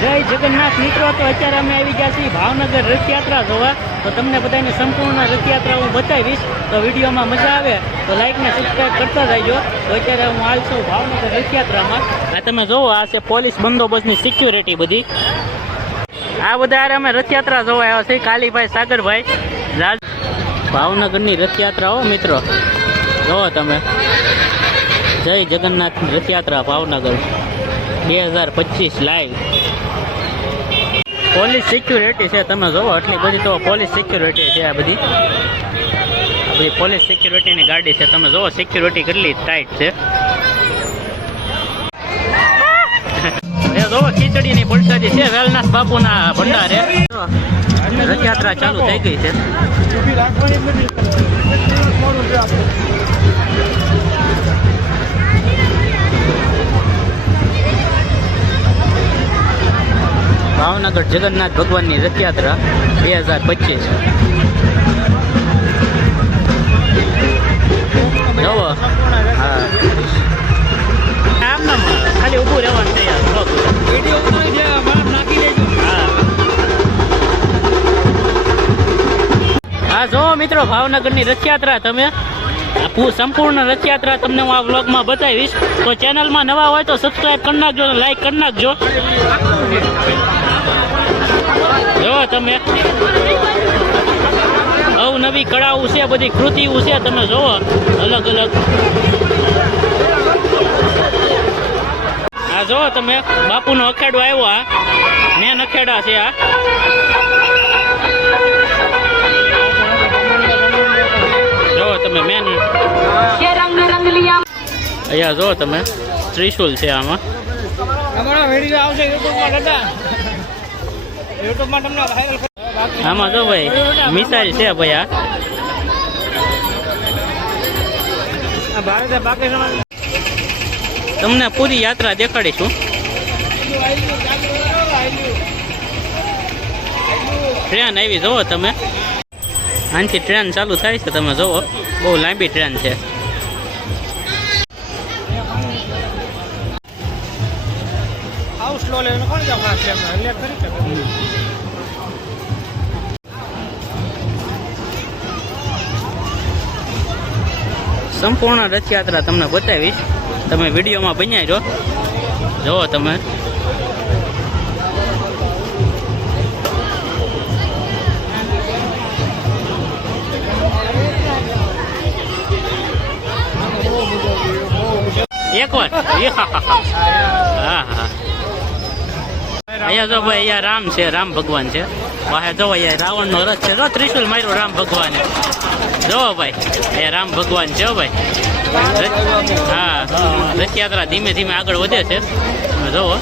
જય જગન્નાથ મિત્રો, તો અત્યારે અમે આવી ગયા છીએ ભાવનગર રથયાત્રા જોવા. તો તમને બધાને સંપૂર્ણ રથયાત્રા હું બતાવીશ. તો વિડીયોમાં મજા આવે તો લાઈક ને સબસ્ક્રાઈબ કરતા જજો. તો અત્યારે હું હાલ છું ભાવનગર રથયાત્રામાં. આ તમે જોવો, આ છે પોલીસ બંદોબસ્તની સિક્યુરિટી બધી. આ બધા અમે રથયાત્રા જોવા આવ્યા છે. કાલીભાઈ, સાગરભાઈ, રાજ. ભાવનગરની રથયાત્રા હો મિત્રો, જોવો તમે. જય Jagannath Rathyatra Bhavnagar 2025 live. Police security છે, તમે જોવો એટલી બધી. તો પોલીસ સિક્યુરિટી છે આ બધી. પોલીસ સિક્યુરિટીની ગાડી છે, તમે જોવો સિક્યુરિટી કેટલી ટાઈટ છે. એ જોવો ખીચડીની પલસાદી છે વેલનાથ બાપુના ભંડારે. રથયાત્રા ચાલુ થઈ ગઈ છે. ભાવનગર જગન્નાથ ભગવાનની રથયાત્રા 2025. જોવો, હા, આમ નામ ખાલી ઊભું રહેવાનું છે યાર. હા જોવો મિત્રો, ભાવનગરની રથયાત્રા તમે સંપૂર્ણ રથયાત્રા તમને હું આ વ્લોગમાં બતાવીશ. તો ચેનલમાં નવા હોય તો સબસ્ક્રાઈબ કરી નાખજો અને લાઈક કરી નાખજો. જો તમે અવનવી કળાઓ છે, બધી કૃતિઓ છે, તમે જોવો અલગ અલગ. આ જોવો તમે, બાપુનો અખેડો આવ્યો. આ મેન અખેડા છે. આ જોવો તમે મેન. અહીંયા જોવો તમે ત્રિશુલ છે. આમાં આમાં જો ભાઈ મિસાઇલ છે ભાઈ. આ તમને પૂરી યાત્રા દેખાડીશું. ટ્રેન આવી જોવો તમે. આનાથી ટ્રેન ચાલુ થાય છે, તમે જોવો બહુ લાંબી ટ્રેન છે. સંપૂર્ણ રથયાત્રા તમને બતાવીશ. તમે વિડીયોમાં બન્યા છો, જોવો તમે. એક વાર હા હા. અહીંયા જો ભાઈ, અહીંયા રામ છે, રામ ભગવાન છે. વાહે જો અહીંયા રાવણનો રથ છે. જો ત્રિશુલ માર્યો રામ ભગવાને. જોવો ભાઈ, અહીંયા રામ ભગવાન છે ભાઈ. હા, રથયાત્રા ધીમે ધીમે આગળ વધે છે, તમે જોવો.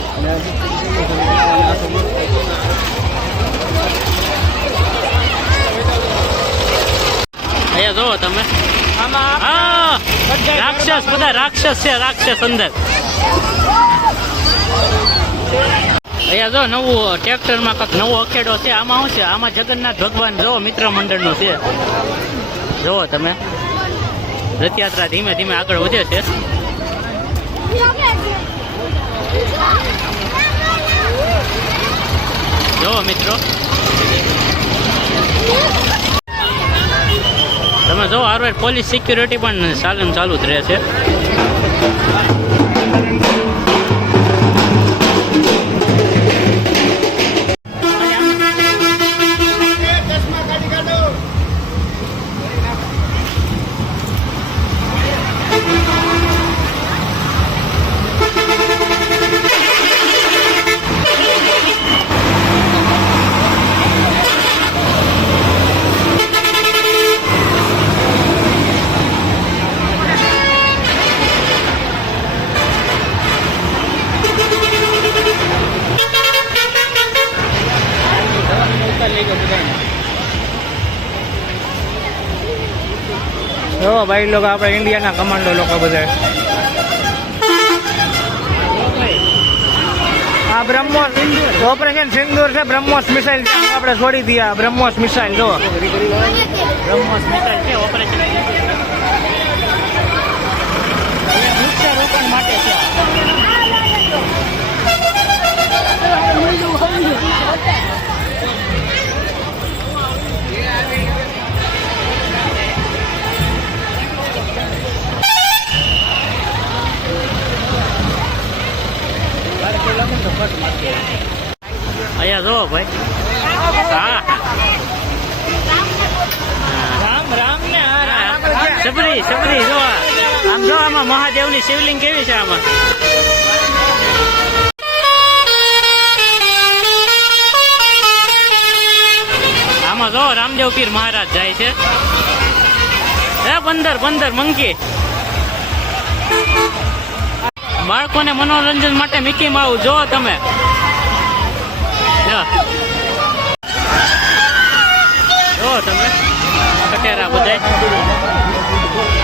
અહીંયા જોવો તમે. હા, રાક્ષસ, બધા રાક્ષસ છે, રાક્ષસ અંદર. અહીંયા જો નવું ટ્રેક્ટરમાં કંઈક નવો અખેડો છે. આમાં શું છે? આમાં જગન્નાથ ભગવાન જોવો મિત્ર મંડળનું છે. જોવો તમે, રથયાત્રા ધીમે ધીમે આગળ વધે છે. જોવો મિત્રો, તમે જો હારવાર પોલીસ સિક્યુરિટી પણ ચાલુ જ રહે છે. જો ભાઈ લોકો આપણે ઇન્ડિયાના કમાન્ડો લોકો બધા. આ બ્રહ્મોસ ઓપરેશન સિંદૂર છે. બ્રહ્મોસ મિસાઇલ આપણે છોડી દઈએ. બ્રહ્મોસ મિસાઇલ જો, બ્રહ્મોસ મિસાઇલ છે. ઓપરેશન વૃક્ષારોપણ માટે છે. અહીંયા જો ભાઈ. હા રામ રામ ને હા રામ સબરી સબરી જો આમ જો આમાં મહાદેવની શિવલિંગ કેવી છે આમાં. આમાં જો રામદેવ પીર મહારાજ જાય છે. બંદર બંદર મંકી. બાળકોને મનોરંજન માટે મિકી માઉસ જો તમે. જો તમે કટેરા બધાય.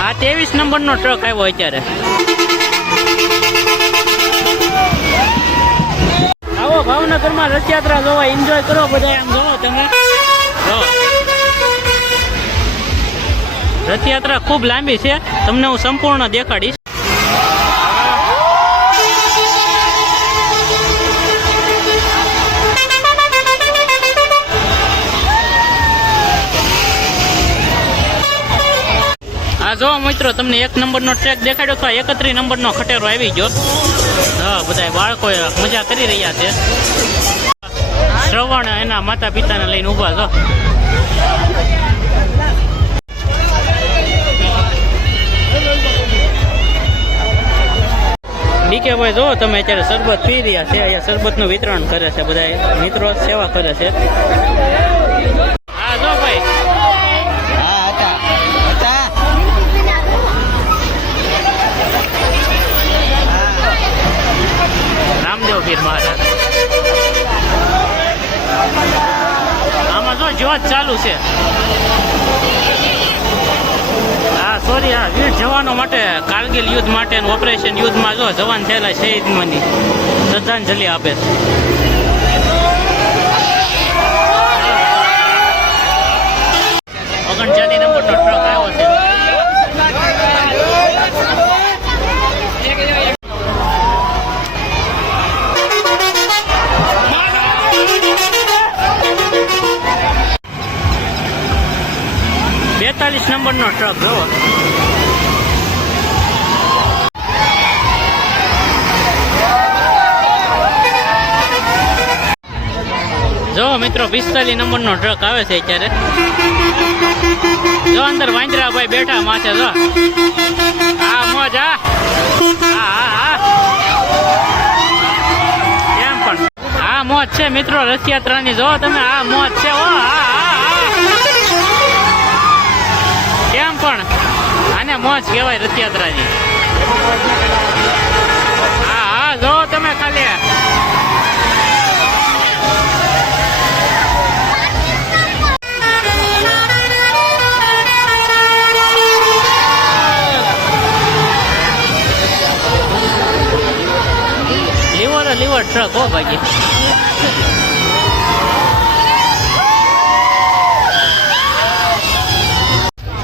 આ 23 નંબરનો ટ્રક આવ્યો અત્યારે. આવો ભાવનગરમાં રથયાત્રા જોવા, એન્જોય કરો બધા. આમ જોવો તમે. રથયાત્રા ખૂબ લાંબી છે, તમને હું સંપૂર્ણ દેખાડીશ. આ જો મિત્રો તમને 1 નંબરનો ટ્રેક દેખાડ્યો તો 31 નંબરનો ખટેરો આવી ગયો. હા બધા બાળકો મજા કરી રહ્યા છે. શ્રવણ એના માતા પિતાને લઈને ઊભા છો. ડીકે ભાઈ જો તમે અત્યારે શરબત પી રહ્યા છે. અહીંયા શરબતનું વિતરણ કરે છે, બધા મિત્રો સેવા કરે છે. હા જો ભાઈ. રામદેવ પીર મહારાજ. આમાં જો જોત ચાલુ છે. હા સોરી, હા વીર જવાનો માટે કારગિલ યુદ્ધ માટે ઓપરેશન યુદ્ધમાં જો જવાન થયેલા શહીદમાંની શ્રદ્ધાંજલિ આપે છે. 39 નંબરનો ટ્રક આવ્યો છે. નંબરનો ટ્રક જોવો. જો મિત્રો 45 નંબરનો ટ્રક આવે છે અત્યારે. જો અંદર વાંદરાભાઈ બેઠા માથે. જો હા મોજ. હા એમ પણ હા મોજ છે મિત્રો રથયાત્રાની. જો તમે આ મોજ છે. કેમ પણ આને મોજ કહેવાય રથયાત્રાની. હા જો તમે ખાલી. લીવર ટ્રક હો ભાઈ.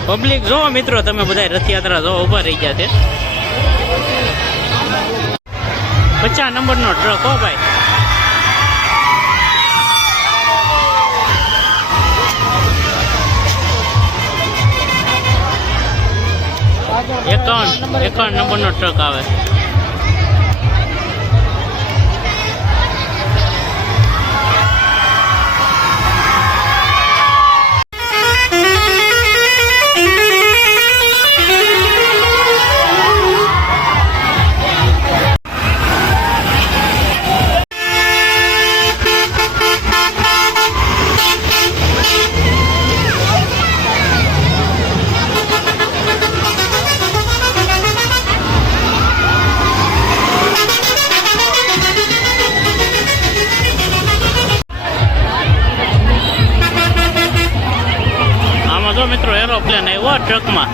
પબ્લિક જો મિત્રો તમે બધા રથયાત્રા જો ઉભા રહી ગયા છે. 50 નંબરનો ટ્રક હો ભાઈ. એકાવન નંબરનો ટ્રક આવે. મિત્રો એરોપ્લેન આવ્યો ટ્રકમાં.